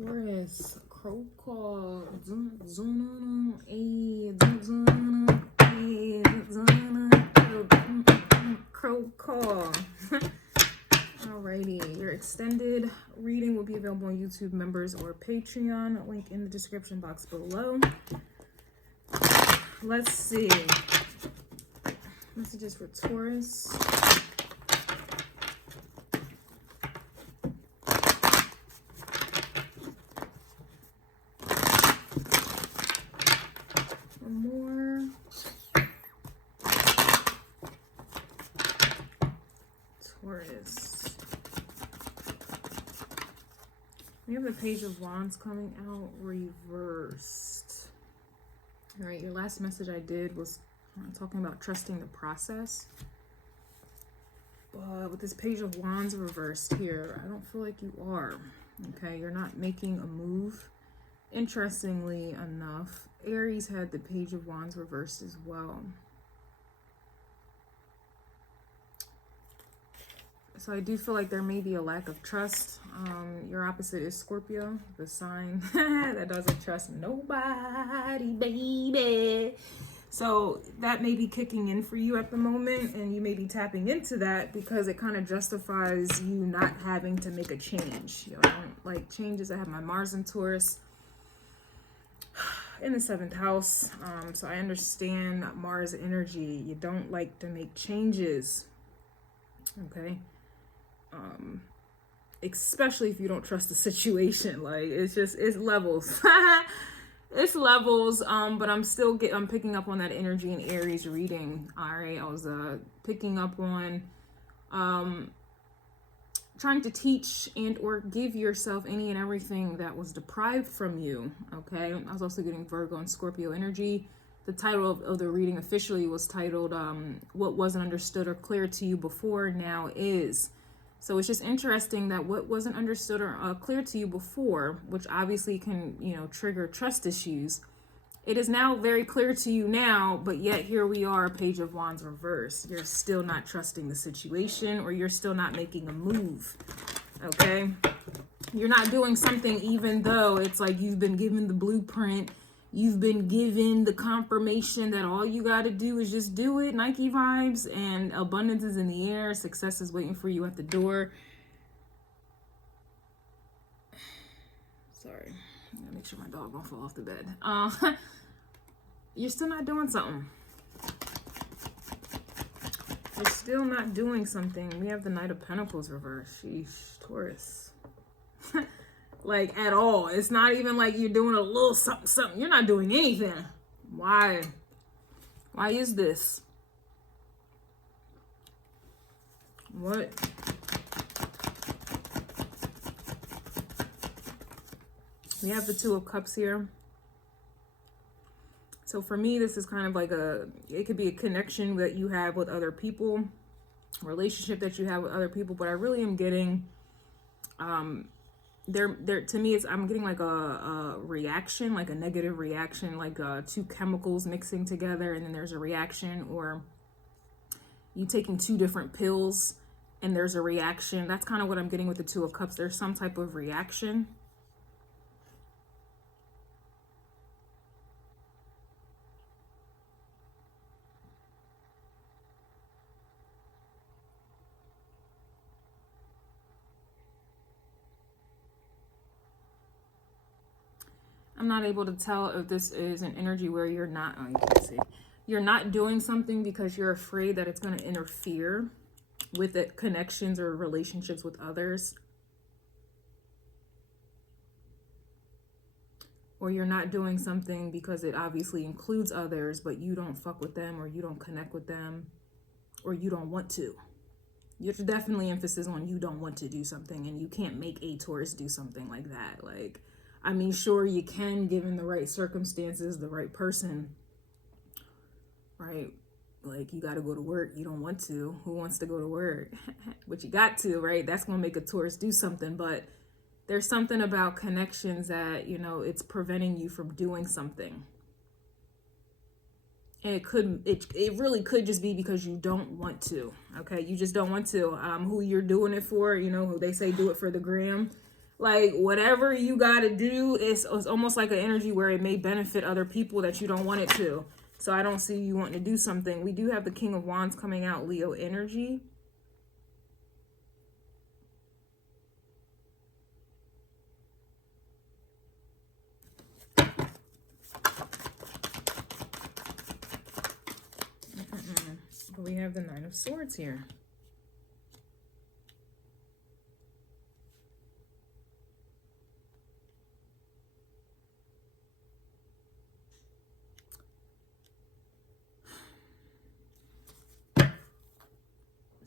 Taurus, crow call, crow call. Alrighty, your extended reading will be available on YouTube members or Patreon. Link in the description box below. Let's see. Messages for Taurus. More Taurus. We have the Page of Wands coming out reversed. All right, your last message I did was talking about trusting the process. But with this Page of Wands reversed here, I don't feel like you are. Okay, you're not making a move. Interestingly enough, Aries had the Page of Wands reversed as well. So I do feel like there may be a lack of trust. Your opposite is Scorpio, the sign that doesn't trust nobody, baby. So that may be kicking in for you at the moment, and you may be tapping into that because it kind of justifies you not having to make a change. You know, I don't like changes. I have my Mars in Taurus in the 7th house. So I understand Mars energy. You don't like to make changes. Okay. Especially if you don't trust the situation. Like, it's levels. It's levels. But I'm picking up on that energy in Aries reading. All right. I was picking up on trying to teach and or give yourself any and everything that was deprived from you. Okay. I was also getting Virgo and Scorpio energy. The title of the reading officially was titled What Wasn't Understood or Clear to You Before Now Is. So it's just interesting that what wasn't understood or clear to you before, which obviously can, you know, trigger trust issues, it is now very clear to you now, but yet here we are, Page of Wands reverse. You're still not trusting the situation, or you're still not making a move, okay? You're not doing something even though it's like you've been given the blueprint, you've been given the confirmation that all you got to do is just do it, Nike vibes, and abundance is in the air, success is waiting for you at the door. Sorry, I gotta make sure my dog won't fall off the bed. You're still not doing something. You're still not doing something. We have the Knight of Pentacles reversed. Sheesh, Taurus. Like, at all. It's not even like you're doing a little something, something. You're not doing anything. Why? Why is this? What? We have the Two of Cups here. So for me, this is kind of like it could be a connection that you have with other people, relationship that you have with other people, but I really am getting, to me, I'm getting like a reaction, like a negative reaction, like two chemicals mixing together, and then there's a reaction, or you taking two different pills and there's a reaction. That's kind of what I'm getting with the Two of Cups. There's some type of reaction. I'm not able to tell if this is an energy where you're not, oh, you can see, you're not doing something because you're afraid that it's going to interfere with the connections or relationships with others. Or you're not doing something because it obviously includes others, but you don't fuck with them, or you don't connect with them, or you don't want to. There's definitely emphasis on you don't want to do something, and you can't make a Taurus do something like that. Like, I mean, sure, you can, given the right circumstances, the right person, right? Like, you got to go to work. You don't want to. Who wants to go to work? But you got to, right? That's going to make a Taurus do something. But there's something about connections that, you know, it's preventing you from doing something. And it really could just be because you don't want to. Okay, you just don't want to. Who you're doing it for, you know, who they say do it for the gram. Like whatever you got to do is almost like an energy where it may benefit other people that you don't want it to. So I don't see you wanting to do something. We do have the King of Wands coming out, Leo energy. But we have the Nine of Swords here.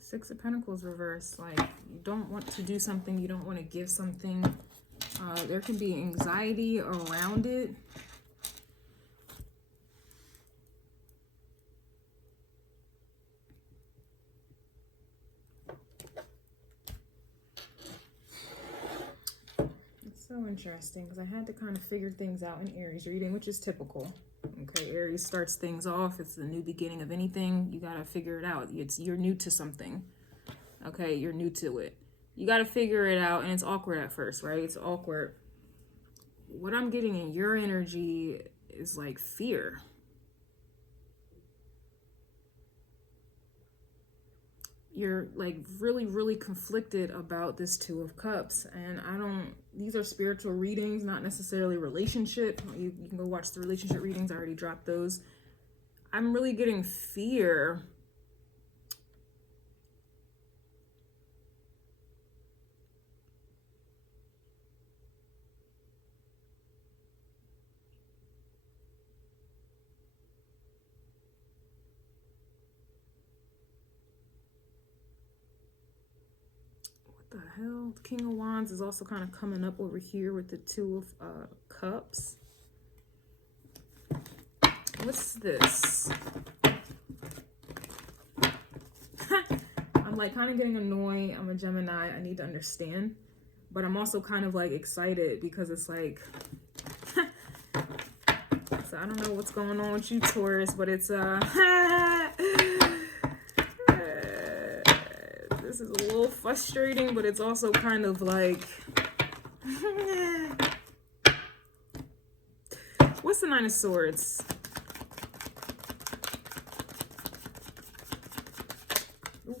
Six of Pentacles reversed. Like, you don't want to do something, you don't want to give something. There can be anxiety around it. It's so interesting because I had to kind of figure things out in Aries reading, which is typical. Okay, Aries starts things off. It's the new beginning of anything. You got to figure it out. You're new to something. Okay, you're new to it. You got to figure it out, and it's awkward at first, right? It's awkward. What I'm getting in your energy is like fear. You're like really, really conflicted about this Two of Cups. And these are spiritual readings, not necessarily relationship. You can go watch the relationship readings. I already dropped those. I'm really getting fear. The hell? The King of Wands is also kind of coming up over here with the Two of Cups. What's this? I'm like kind of getting annoyed. I'm a Gemini. I need to understand. But I'm also kind of like excited because it's like... So I don't know what's going on with you, Taurus, but it's... This is a little frustrating, but it's also kind of like... What's the Nine of Swords? Oof.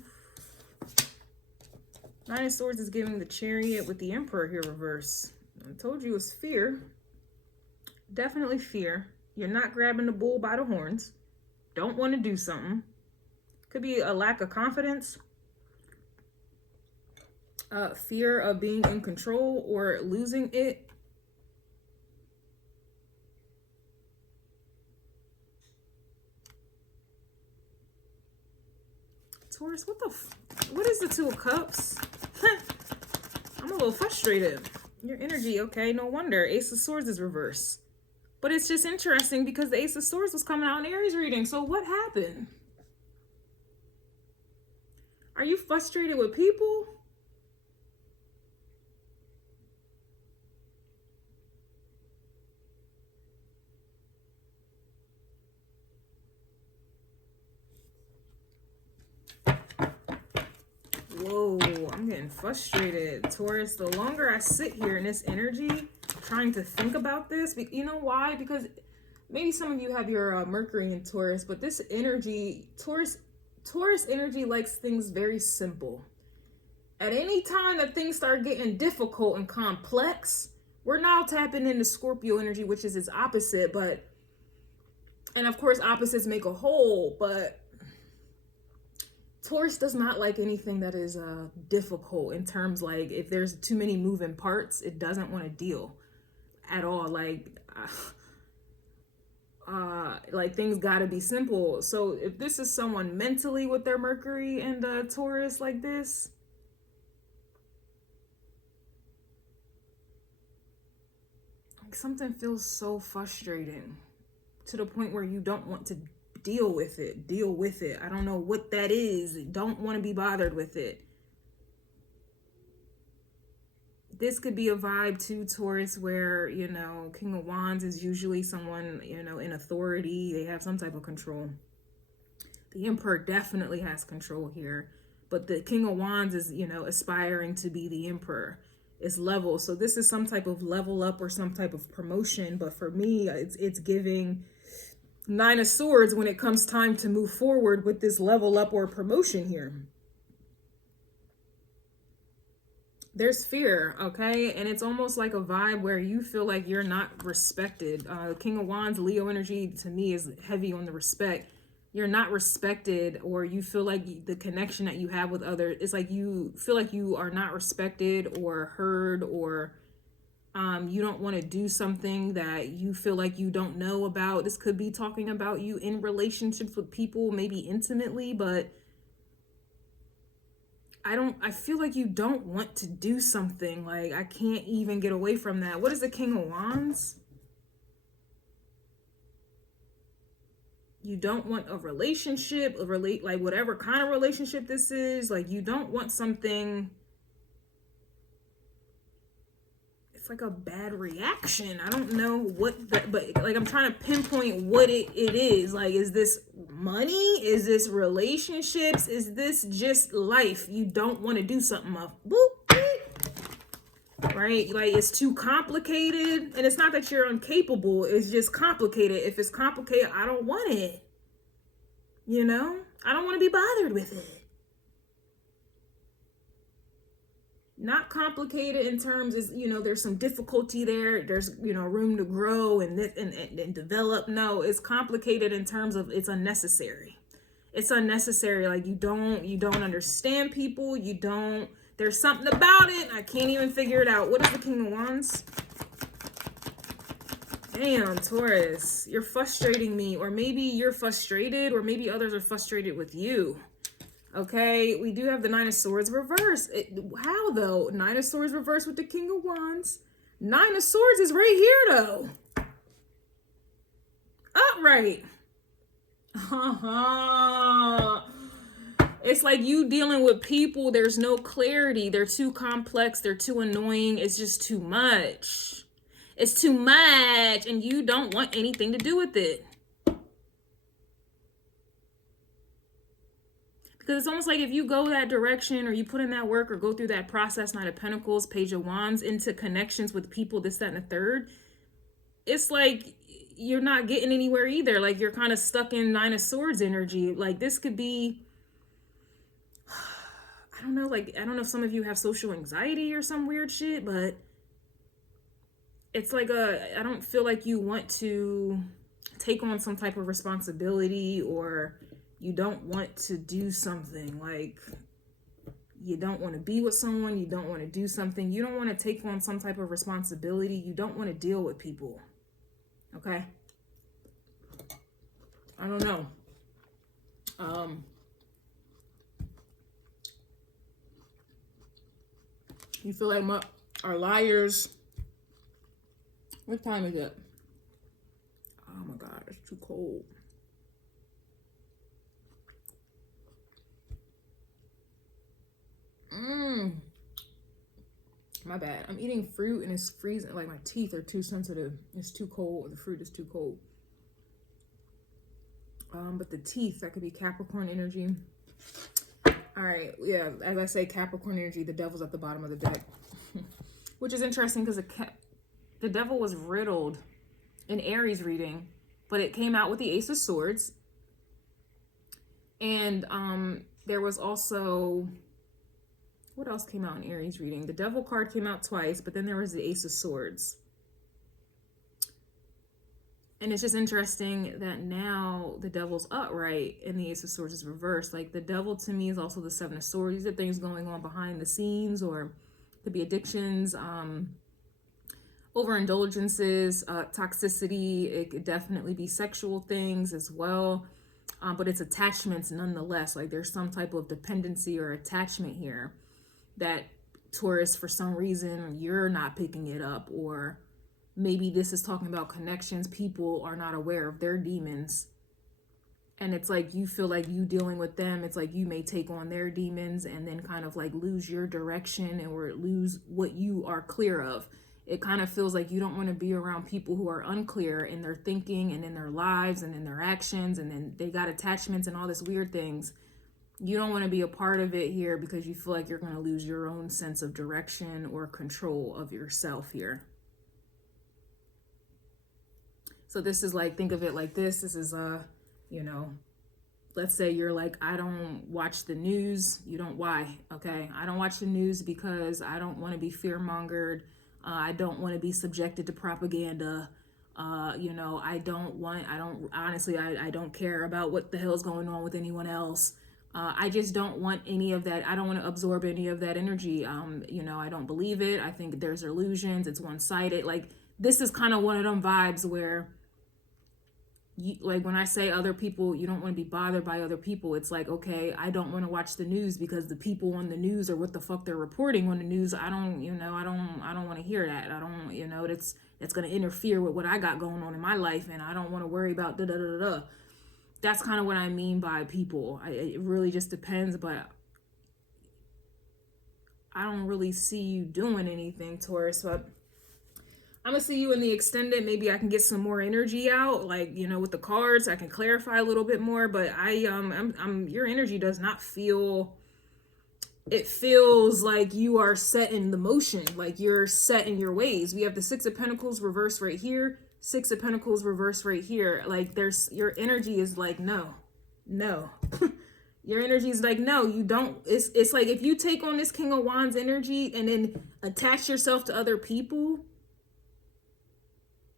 Nine of Swords is giving the Chariot with the Emperor here reverse. I told you it's fear. Definitely fear. You're not grabbing the bull by the horns. Don't want to do something. Could be a lack of confidence. Fear of being in control or losing it. Taurus, what is the Two of Cups? I'm a little frustrated. Your energy, okay, no wonder. Ace of Swords is reverse. But it's just interesting because the Ace of Swords was coming out in Aries reading. So what happened? Are you frustrated with people? Whoa, I'm getting frustrated. Taurus, the longer I sit here in this energy, trying to think about this, you know why? Because maybe some of you have your Mercury in Taurus, but this energy, Taurus energy likes things very simple. At any time that things start getting difficult and complex, we're now tapping into Scorpio energy, which is its opposite, and of course opposites make a whole, but Taurus does not like anything that is difficult in terms like if there's too many moving parts, it doesn't want to deal at all. Like things got to be simple. So if this is someone mentally with their Mercury and Taurus like this, like something feels so frustrating to the point where you don't want to deal with it. I don't know what that is. Don't want to be bothered with it. This could be a vibe too, Taurus, where, you know, King of Wands is usually someone, you know, in authority. They have some type of control. The Emperor definitely has control here. But the King of Wands is, you know, aspiring to be the Emperor. is level. So this is some type of level up or some type of promotion. But for me, it's giving Nine of Swords when it comes time to move forward with this level up or promotion here. There's fear, okay? And it's almost like a vibe where you feel like you're not respected. King of Wands, Leo energy, to me, is heavy on the respect. You're not respected, or you feel like the connection that you have with others, it's like you feel like you are not respected or heard, or you don't want to do something that you feel like you don't know about. This could be talking about you in relationships with people, maybe intimately, but I feel like you don't want to do something. Like, I can't even get away from that. What is the King of Wands? You don't want a relationship, like whatever kind of relationship this is. Like, you don't want something. It's like a bad reaction. I don't know what, but like, I'm trying to pinpoint what it is. Like, is this money? Is this relationships? Is this just life? You don't want to do something of, right? Like, it's too complicated. And it's not that you're incapable. It's just complicated. If it's complicated, I don't want it. You know? I don't want to be bothered with it. Not complicated in terms is, you know, there's some difficulty there. There's, you know, room to grow and develop. No, it's complicated in terms of it's unnecessary. It's unnecessary. Like, you don't understand people. There's something about it. I can't even figure it out. What is the King of Wands? Damn, Taurus, you're frustrating me. Or maybe you're frustrated, or maybe others are frustrated with you. Okay, we do have the Nine of Swords reversed. How though? Nine of Swords reversed with the King of Wands. Nine of Swords is right here though. Upright. It's like you dealing with people. There's no clarity. They're too complex. They're too annoying. It's just too much. It's too much, and you don't want anything to do with it. Because it's almost like if you go that direction, or you put in that work, or go through that process, Knight of Pentacles, Page of Wands, into connections with people, this, that, and the third, it's like you're not getting anywhere either. Like, you're kind of stuck in Nine of Swords energy. Like, this could be, I don't know, like, I don't know if some of you have social anxiety or some weird shit, but it's like I don't feel like you want to take on some type of responsibility, or you don't want to do something. Like, you don't want to be with someone, you don't want to do something, you don't want to take on some type of responsibility, you don't want to deal with people. Okay, I don't know. You feel like our liars. What time is it? Oh my God, it's too cold. My bad. I'm eating fruit and it's freezing. Like, my teeth are too sensitive. It's too cold. The fruit is too cold. But the teeth, that could be Capricorn energy. All right. Yeah. As I say, Capricorn energy, the devil's at the bottom of the deck, which is interesting because the devil was riddled in Aries reading, but it came out with the Ace of Swords. And there was also, what else came out in Aries reading? The Devil card came out twice, but then there was the Ace of Swords. And it's just interesting that now the Devil's upright and the Ace of Swords is reversed. Like, the Devil to me is also the Seven of Swords. These are things going on behind the scenes, or could be addictions, overindulgences, toxicity. It could definitely be sexual things as well. But it's attachments nonetheless. Like, there's some type of dependency or attachment here that, Taurus, for some reason, you're not picking it up. Or maybe this is talking about connections. People are not aware of their demons. And it's like you feel like you dealing with them. It's like you may take on their demons and then kind of like lose your direction, or lose what you are clear of. It kind of feels like you don't want to be around people who are unclear in their thinking and in their lives and in their actions. And then they got attachments and all this weird things. You don't want to be a part of it here because you feel like you're going to lose your own sense of direction or control of yourself here. So this is like, think of it like this. This is, you know, let's say you're like, I don't watch the news. You don't, why? Okay. I don't watch the news because I don't want to be fear-mongered. I don't want to be subjected to propaganda. You know, I don't care about what the hell's going on with anyone else. I just don't want any of that. I don't want to absorb any of that energy. You know, I don't believe it. I think there's illusions. It's one-sided. Like, this is kind of one of them vibes where, like when I say other people, you don't want to be bothered by other people. It's like, okay, I don't want to watch the news because the people on the news or what the fuck they're reporting on the news. I don't want to hear that. I don't, you know, that's going to interfere with what I got going on in my life. And I don't want to worry about da da da da. That's kind of what I mean by people. It really just depends, but I don't really see you doing anything, Taurus, but I'm gonna see you in the extended. Maybe I can get some more energy out, like, you know, with the cards. I can clarify a little bit more, but your energy does not feel. It feels like you are set in the motion, like you're set in your ways. We have the Six of Pentacles reversed right here, Six of Pentacles reversed right here. Like your energy is like no. Your energy is like, no, you don't. It's like if you take on this King of Wands energy and then attach yourself to other people,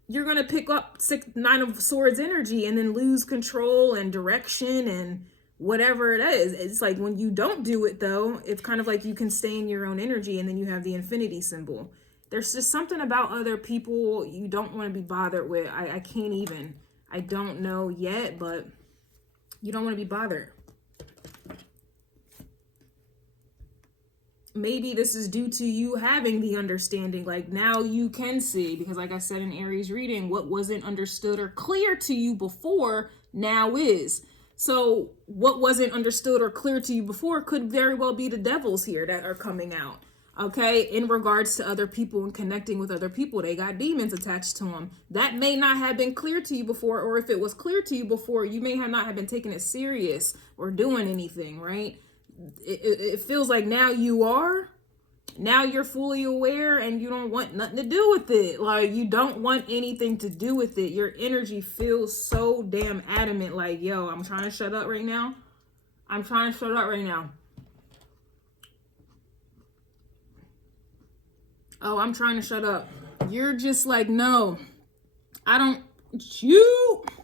you're going to pick up Nine of Swords energy and then lose control and direction and whatever it is. It's like when you don't do it, though, it's kind of like you can stay in your own energy, and then you have the infinity symbol. There's just something about other people you don't want to be bothered with. I can't even. I don't know yet, but you don't want to be bothered. Maybe this is due to you having the understanding, like now you can see, because like I said in Aries reading, what wasn't understood or clear to you before now is. So what wasn't understood or clear to you before could very well be the devils here that are coming out. Okay, in regards to other people and connecting with other people, they got demons attached to them. That may not have been clear to you before, or if it was clear to you before, you may have not have been taking it serious or doing anything, right? It feels like now you're fully aware and you don't want nothing to do with it. Like you don't want anything to do with it. Your energy feels so damn adamant. Like, yo, I'm trying to shut up right now. I'm trying to shut up right now. Oh, I'm trying to shut up. You're just like, no, I don't,